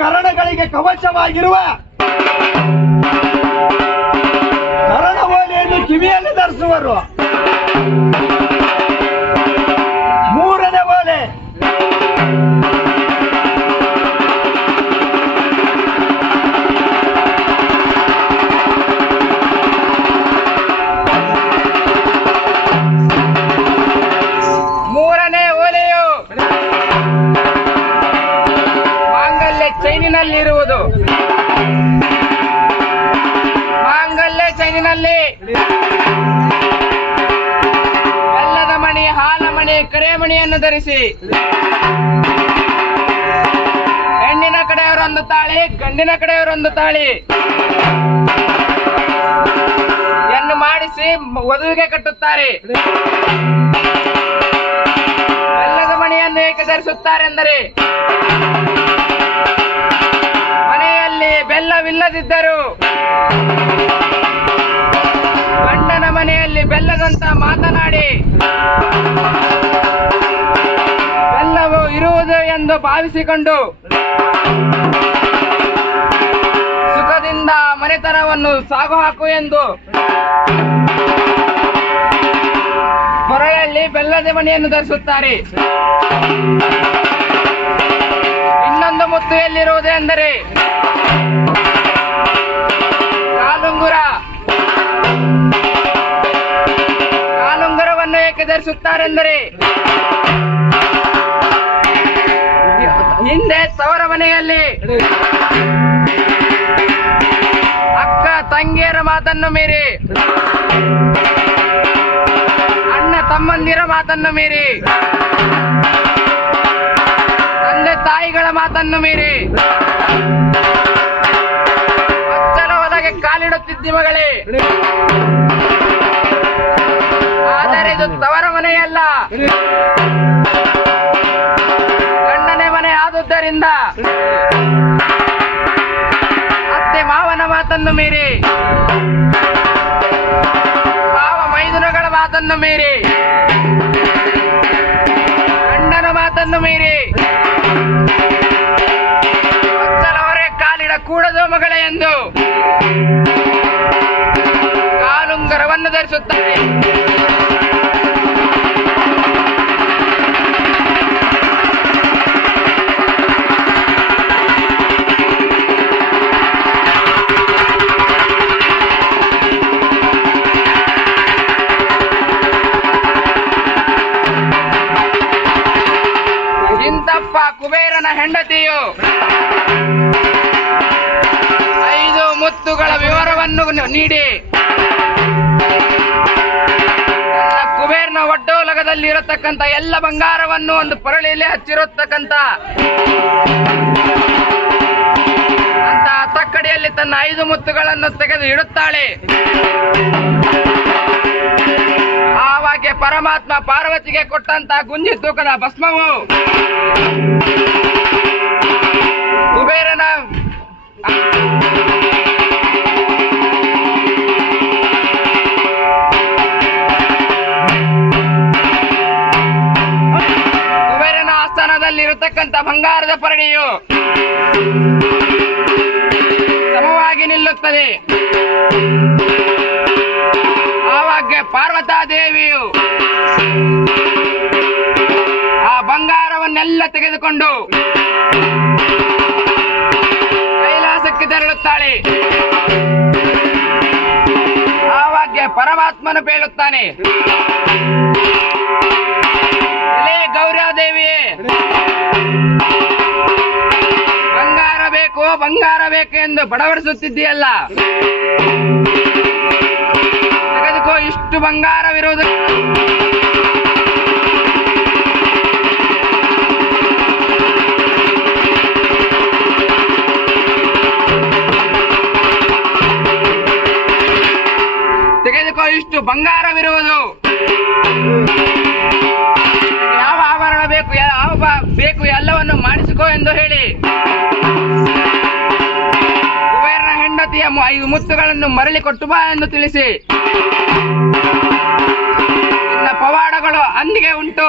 ಕರಣಗಳಿಗೆ ಕವಚವಾಗಿರುವ ಕರಣ ಓಲೆಯನ್ನು ಕಿವಿಯಲ್ಲಿ ಧರಿಸುವರು. ಮೂರನೇ ಓಲೆ ಚೈನಿನಲ್ಲಿರುವುದು. ಮಾಂಗಲ್ಯ ಚೈನಿನಲ್ಲಿ ಬೆಲ್ಲದ ಮಣಿ, ಹಾಲ ಮಣಿ, ಕರೆಮಣಿಯನ್ನು ಧರಿಸಿ ಹೆಣ್ಣಿನ ಕಡೆಯವರೊಂದು ತಾಳಿ, ಗಂಡಿನ ಕಡೆಯವರೊಂದು ತಾಳಿ ಯನ್ನು ಮಾಡಿಸಿ ವಧುವಿಗೆ ಕಟ್ಟುತ್ತಾರೆ. ಬೆಲ್ಲದ ಮಣಿಯನ್ನು ಏಕೆ ಧರಿಸುತ್ತಾರೆಂದರೆ ಬೆಲ್ಲವಿಲ್ಲದಿದ್ದರೂ ಗಂಡನ ಮನೆಯಲ್ಲಿ ಬೆಲ್ಲದಂತ ಮಾತನಾಡಿ ಬೆಲ್ಲವು ಇರುವುದು ಎಂದು ಭಾವಿಸಿಕೊಂಡು ಸುಖದಿಂದ ಮನೆತನವನ್ನು ಸಾಗು ಹಾಕು ಎಂದು ಕೊರಳಲ್ಲಿ ಬೆಲ್ಲದ ಮಣಿಯನ್ನು ಧರಿಸುತ್ತಾರೆ. ಇನ್ನೊಂದು ಮುತ್ತು ಎಲ್ಲಿರುವುದು ಎಂದರೆ ಕಾಲುಂಗುರ. ಕಾಲುಂಗುರವನ್ನು ಏಕೆ ಧರಿಸುತ್ತಾರೆಂದರೆ ಹಿಂದೆ ತವರ ಮನೆಯಲ್ಲಿ ಅಕ್ಕ ತಂಗಿಯರ ಮಾತನ್ನು ಮೀರಿ, ಅಣ್ಣ ತಮ್ಮಂದಿರ ಮಾತನ್ನು ಮೀರಿ, ತಂದೆ ತಾಯಿಗಳ ಮಾತನ್ನು ಮೀರಿ ಕಾಲಿಡುತ್ತಿದ್ದಿ ಮಗಳೇ. ಆದರೆ ಇದು ತವರ ಮನೆಯಲ್ಲ, ಗಂಡನೆ ಮನೆ ಆದುದರಿಂದ ಅತ್ತೆ ಮಾವನ ಮಾತನ್ನು ಮೀರಿ, ಮಾವ ಮೈದುನಗಳ ಮಾತನ್ನು ಮೀರಿ, ಗಂಡನ ಮಾತನ್ನು ಮೀರಿ ಹೊಚ್ಚಲವರೇ ಕಾಲಿಡ ಕೂಡದು ಮಗಳೇ ಎಂದು ಕಾಲುಂಗರವನ್ನು ಧರಿಸುತ್ತಾರೆ. ಇಂತಪ್ಪ ಕುಬೇರನ ಹೆಂಡತಿಯು 5 ಮುತ್ತುಗಳ ವಿವರವನ್ನು ನೀಡಿ ಕುಬೇರನ ಒಡ್ಡೋಲಗದಲ್ಲಿ ಇರತಕ್ಕಂತ ಎಲ್ಲ ಬಂಗಾರವನ್ನು ಒಂದು ಪರಳಿಯಲ್ಲಿ ಹಚ್ಚಿರತಕ್ಕಂತ ಅಂತ ತಕ್ಕಡಿಯಲ್ಲಿ ತನ್ನ 5 ಮುತ್ತುಗಳನ್ನು ತೆಗೆದು ಇಡುತ್ತಾಳೆ. ಆವಾಗ ಪರಮಾತ್ಮ ಪಾರ್ವತಿಗೆ ಕೊಟ್ಟಂತ ಗುಂಜಿ ತೂಕದ ಭಸ್ಮವು ಕುಬೇರನ ಆಸ್ಥಾನದಲ್ಲಿರತಕ್ಕಂಥ ಬಂಗಾರದ ಪರಡಿಯು ಸಮವಾಗಿ ನಿಲ್ಲುತ್ತದೆ. ಆವಾಗ ಪಾರ್ವತಾದೇವಿಯು ಆ ಬಂಗಾರವನ್ನೆಲ್ಲ ತೆಗೆದುಕೊಂಡು ಕೈಲಾಸಕ್ಕೆ ತೆರಳುತ್ತಾಳೆ. ಆವಾಗ ಪರಮಾತ್ಮನು ಬೇಳುತ್ತಾನೆ, ಗೌರಾದೇವಿಯೇ, ಬಂಗಾರ ಬೇಕು ಎಂದು ಬಡವಡಿಸುತ್ತಿದ್ದೀಯಲ್ಲ, ತೆಗೆದುಕೋ, ಇಷ್ಟು ಬಂಗಾರವಿರುವುದು ಇಷ್ಟು ಬಂಗಾರವಿರುವುದು, ಯಾವ ಆಭರಣ ಬೇಕು, ಯಾವ ಬೇಕು ಎಲ್ಲವನ್ನು ಮಾಡಿಸಿಕೋ ಎಂದು ಹೇಳಿ ಕುಬೇರನ ಹೆಂಡತಿಯ 5 ಮುತ್ತುಗಳನ್ನು ಮರಳಿ ಕೊಟ್ಟು ಬಾ ಎಂದು ತಿಳಿಸಿ, ಇನ್ನ ಪವಾಡಗಳು ಅಂದಿಗೆ ಉಂಟು,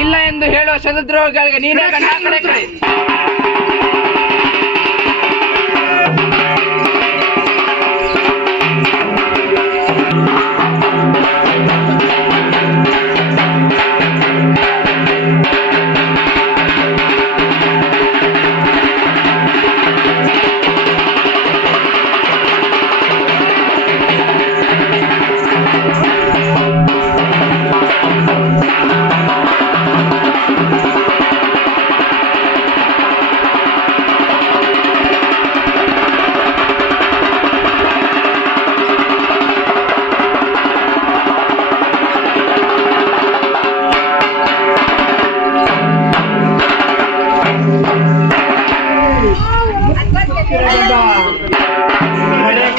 ಇಲ್ಲ ಎಂದು ಹೇಳುವ ಶತದ್ರೋಹಿಗಳಿಗೆ ನೀನೇ ಗಂಡ ಆ ಕಡೆ ಕಡೆ.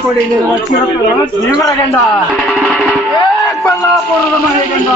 ಕೊಡಿ ದೇವರ ಗಂಡ ಬಲ್ಲಾಪುರದ ಮನೆ ಗಂಡ.